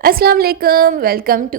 السلام علیکم، welcome to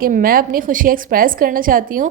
کہ میں اپنی خوشی ایکسپریس کرنا چاہتی ہوں،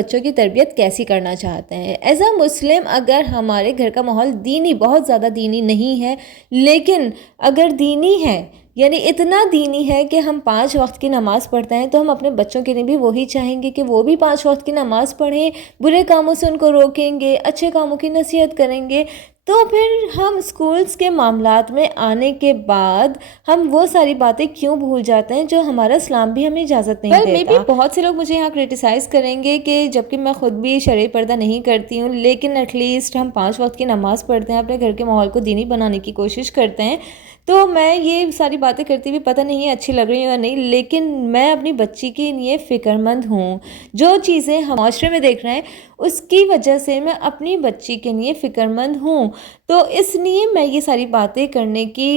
بچوں کی تربیت کیسی کرنا چاہتے ہیں ایز اے مسلم۔ اگر ہمارے گھر کا ماحول دینی، بہت زیادہ دینی نہیں ہے، لیکن اگر دینی ہے، یعنی اتنا دینی ہے کہ ہم 5 وقت کی نماز پڑھتے ہیں، تو ہم اپنے بچوں کے لیے بھی وہی چاہیں گے کہ وہ بھی 5 وقت کی نماز پڑھیں، برے کاموں سے ان کو روکیں گے، اچھے کاموں کی نصیحت کریں گے۔ تو پھر ہم اسکولس کے معاملات میں آنے کے بعد ہم وہ ساری باتیں کیوں بھول جاتے ہیں جو ہمارا اسلام بھی ہمیں اجازت نہیں دیتا۔ میں بھی بہت سے لوگ مجھے یہاں کرٹیسائز کریں گے کہ جبکہ میں خود بھی شرعی پردہ نہیں کرتی ہوں، لیکن ایٹ لیسٹ ہم 5 وقت کی نماز پڑھتے ہیں، اپنے گھر کے ماحول کو دینی بنانے کی کوشش کرتے ہیں۔ تو میں یہ ساری باتیں کرتی ہوئی پتہ نہیں اچھی لگ رہی ہوں یا نہیں، لیکن میں اپنی بچی کے لیے فکر مند ہوں۔ جو چیزیں ہم معاشرے میں دیکھ رہے ہیں اس کی وجہ سے میں اپنی بچی کے لیے فکر مند ہوں، تو اس لیے میں یہ ساری باتیں کرنے کی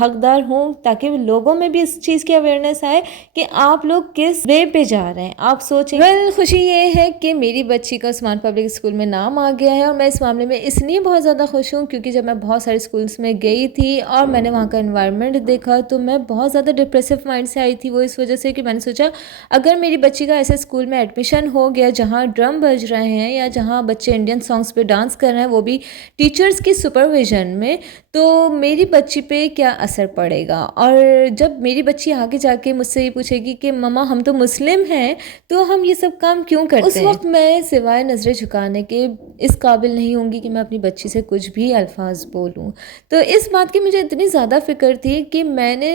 حقدار ہوں، تاکہ لوگوں میں بھی اس چیز کی اویئرنیس آئے کہ آپ لوگ کس وے پہ جا رہے ہیں۔ آپ سوچیں، خوشی یہ ہے کہ میری بچی کا عثمان پبلک اسکول میں نام آ گیا ہے، اور میں اس معاملے میں اس لیے بہت زیادہ خوش ہوں کیونکہ جب میں بہت سارے اسکولس میں گئی تھی اور میں نے وہاں کا انوائرمنٹ دیکھا تو میں بہت زیادہ ڈپریسو مائنڈ سے آئی تھی۔ وہ اس وجہ سے کہ میں نے سوچا اگر میری بچی کا ایسے اسکول میں ایڈمیشن ہو گیا جہاں ڈرم بج رہے ہیں یا جہاں بچے انڈین سانگس پہ ڈانس کر رہے ہیں، وہ بھی ٹیچرز کی سپرویژن میں، تو میری بچی پہ کیا اثر پڑے گا۔ اور جب میری بچی آگے جا کے مجھ سے یہ پوچھے گی کہ مما ہم تو مسلم ہیں تو ہم یہ سب کام کیوں کرتے ہیں، اس وقت میں سوائے نظریں جھکانے کے اس قابل نہیں ہوں گی کہ میں اپنی بچی سے کچھ بھی الفاظ بولوں۔ تو اس بات کی مجھے اتنی زیادہ فکر تھی کہ میں نے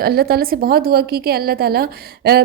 اللہ تعالیٰ سے بہت دعا کی کہ اللہ تعالیٰ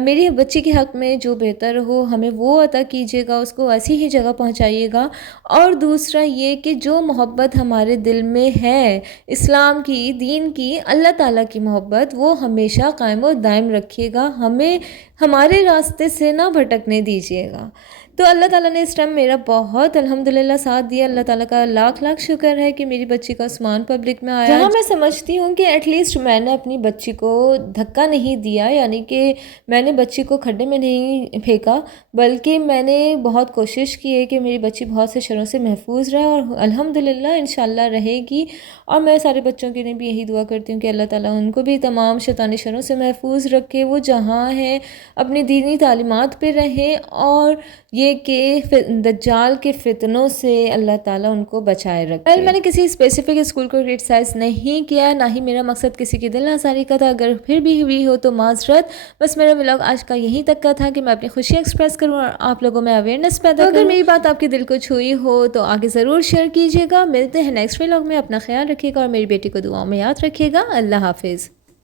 میری بچی کے حق میں جو بہتر ہو ہمیں وہ عطا کیجیے گا، اس کو ایسی ہی جگہ پہنچائیے گا۔ اور دوسرا یہ کہ جو محبت ہمارے دل میں ہے اسلام کی، دین کی، اللہ تعالیٰ کی محبت، وہ ہمیشہ قائم و دائم رکھیے گا، ہمیں ہمارے راستے سے نہ بھٹکنے دیجیے گا۔ تو اللہ تعالیٰ نے اس ٹائم میرا بہت الحمدللہ ساتھ دیا۔ اللہ تعالیٰ کا لاکھ لاکھ شکر ہے کہ میری بچی کا عثمان پبلک میں آیا، جہاں میں سمجھتی ہوں کہ ایٹ لیسٹ میں نے اپنی بچی کو دھکا نہیں دیا، یعنی کہ میں نے بچی کو کھڈے میں نہیں پھینکا، بلکہ میں نے بہت کوشش کی ہے کہ میری بچی بہت سے شروں سے محفوظ رہے، اور الحمدللہ انشاءاللہ رہے گی۔ اور میں سارے بچوں کے لیے بھی یہی دعا کرتی ہوں کہ اللہ تعالیٰ ان کو بھی تمام شیطانی شروں سے محفوظ رکھے، وہ جہاں ہیں اپنی دینی تعلیمات پہ رہیں، اور یہ کہ دجال کے فتنوں سے اللہ تعالیٰ ان کو بچائے رکھے۔ میں نے کسی اسپیسیفک اسکول کو کرٹیسائز نہیں کیا، نہ ہی میرا مقصد کسی کی دل آزاری کا تھا، اگر پھر بھی ہوئی ہو تو معذرت۔ بس میرا ولاگ آج کا یہیں تک کا تھا کہ میں اپنی خوشی ایکسپریس کروں اور آپ لوگوں میں اویئرنیس پیدا کروں۔ اگر میری بات آپ کے دل کو چھوئی ہو تو آگے ضرور شیئر کیجیے گا۔ ملتے ہیں نیکسٹ ولاگ میں، اپنا خیال رکھیے گا اور میری بیٹی کو دعاؤں میں یاد رکھیے گا۔ اللہ حافظ۔